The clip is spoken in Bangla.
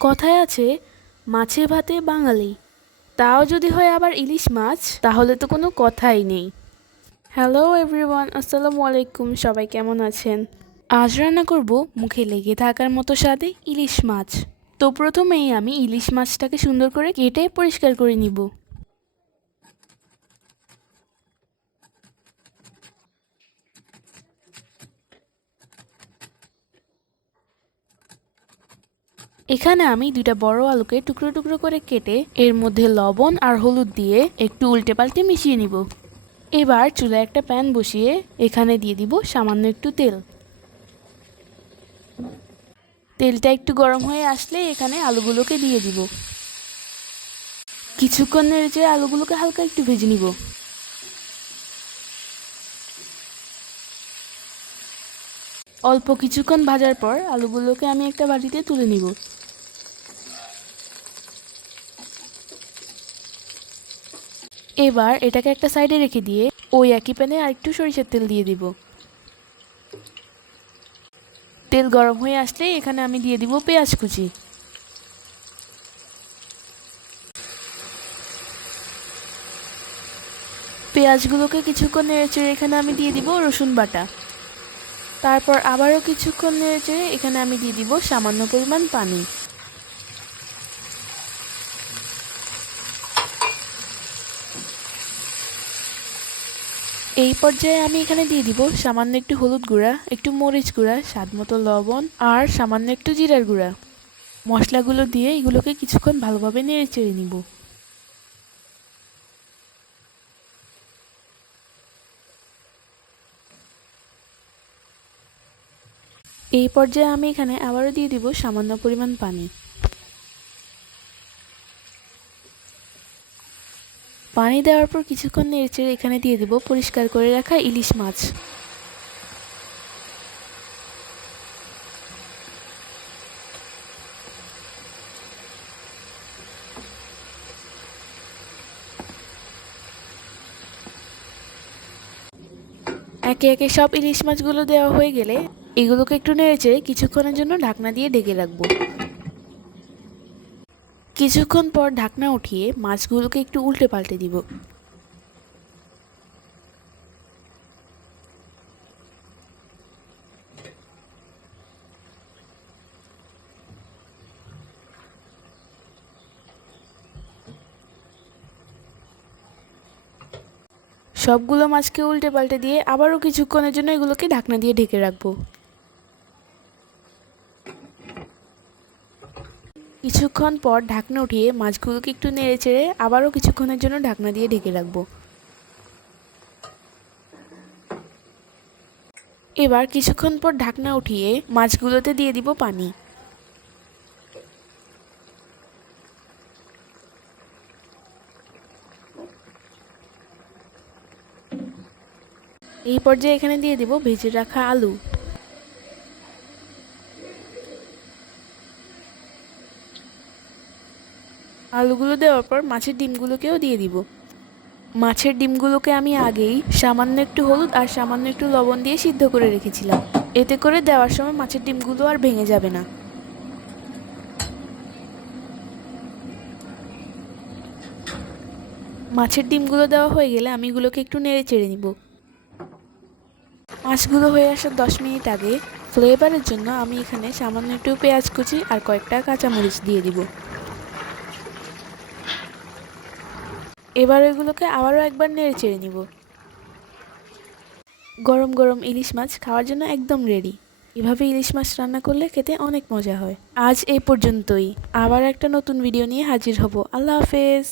কথায় আছে মাছে ভাতে বাঙালি, তাও যদি হয় আবার ইলিশ মাছ, তাহলে তো কোনো কথাই নেই। হ্যালো এভরিওয়ান, আসসালামু আলাইকুম। সবাই কেমন আছেন? আজ রান্না করব মুখে লেগে থাকার মতো স্বাদে ইলিশ মাছ। তো প্রথমেই আমি ইলিশ মাছটাকে সুন্দর করে কেটে পরিষ্কার করে নিব। এখানে আমি দুইটা বড় আলুকে টুকরো টুকরো করে কেটে এর মধ্যে লবণ আর হলুদ দিয়ে একটু উল্টে পাল্টে মিশিয়ে নিব। এবার চুলায় একটা প্যান বসিয়ে এখানে দিয়ে দিব সামান্য একটু তেল। তেলটা একটু গরম হয়ে আসলে এখানে আলুগুলোকে দিয়ে দিব। কিছুক্ষণ নেড়ে আলুগুলোকে হালকা একটু ভেজে নিব। অল্প কিছুক্ষণ ভাজার পর আলুগুলোকে আমি একটা বাটিতে তুলে নিব। এবার এটাকে একটা সাইডে রেখে দিয়ে ওই একই প্যানে আরেকটু সরিষার তেল দিয়ে দিব। তেল গরম হয়ে আসলে এখানে আমি দিয়ে দিব পেঁয়াজ কুচি। পেঁয়াজগুলোকে কিছুক্ষণ নেড়েচেড়ে এখানে আমি দিয়ে দিব রসুন বাটা। তারপর আবারও কিছুক্ষণ নেড়েচেড়ে এখানে আমি দিয়ে দিব সামান্য পরিমাণ পানি। এই পর্যায়ে আমি এখানে দিয়ে দিব সামান্য একটু হলুদ গুঁড়া, একটু মরিচ গুঁড়া, স্বাদ মতো লবণ আর সামান্য একটু জিরার গুঁড়া। মশলাগুলো দিয়ে এগুলোকে কিছুক্ষণ ভালোভাবে নেড়েচেড়ে নিব। এই পর্যায়ে আমি এখানে আবারও দিয়ে দিব সামান্য পরিমাণ পানি। পানি দেওয়ার পর কিছুক্ষণ নেড়েচেড়ে এখানে দিয়ে দিব পরিষ্কার করে রাখা ইলিশ মাছ। একে একে সব ইলিশ মাছগুলো দেওয়া হয়ে গেলে এগুলোকে একটু নেড়েচেড়ে কিছুক্ষণের জন্য ঢাকনা দিয়ে ঢেকে রাখবো। কিছুক্ষণ পর ঢাকনা উঠিয়ে মাছগুলোকে একটু উল্টে পাল্টে দিব। সবগুলো মাছকে উল্টে পাল্টে দিয়ে আবারও কিছুক্ষণের জন্য এগুলোকে ঢাকনা দিয়ে ঢেকে রাখবো। কিছুক্ষণ পর ঢাকনা উঠিয়ে মাছগুলোকে একটু নেড়েচেড়ে আবারও কিছুক্ষণের জন্য ঢাকনা দিয়ে ঢেকে রাখবো। এবার কিছুক্ষণ পর ঢাকনা উঠিয়ে মাছগুলোতে দিয়ে দিব পানি। এই পর্যায়ে এখানে দিয়ে দিব ভেজে রাখা আলু। আলুগুলো দেওয়ার পর মাছের ডিমগুলোকেও দিয়ে দিব। মাছের ডিমগুলোকে আমি আগেই সামান্য একটু হলুদ আর সামান্য একটু লবণ দিয়ে সিদ্ধ করে রেখেছিলাম। এতে করে দেওয়ার সময় মাছের ডিমগুলো আর ভেঙে যাবে না। মাছের ডিমগুলো দেওয়া হয়ে গেলে আমি এগুলোকে একটু নেড়ে চেড়ে নিব। মাছগুলো হয়ে আসার 10 মিনিট আগে ফ্লেভারের জন্য আমি এখানে সামান্য একটু পেঁয়াজ কুচি আর কয়েকটা কাঁচামরিচ দিয়ে দিব। এবার এগুলোকে আবারও একবার নেড়ে চেড়ে নিব। গরম গরম ইলিশ মাছ খাওয়ার জন্য একদম রেডি। এভাবে ইলিশ মাছ রান্না করলে খেতে অনেক মজা হয়। আজ এই পর্যন্তই। আবার একটা নতুন ভিডিও নিয়ে হাজির হব। আল্লাহ হাফেজ।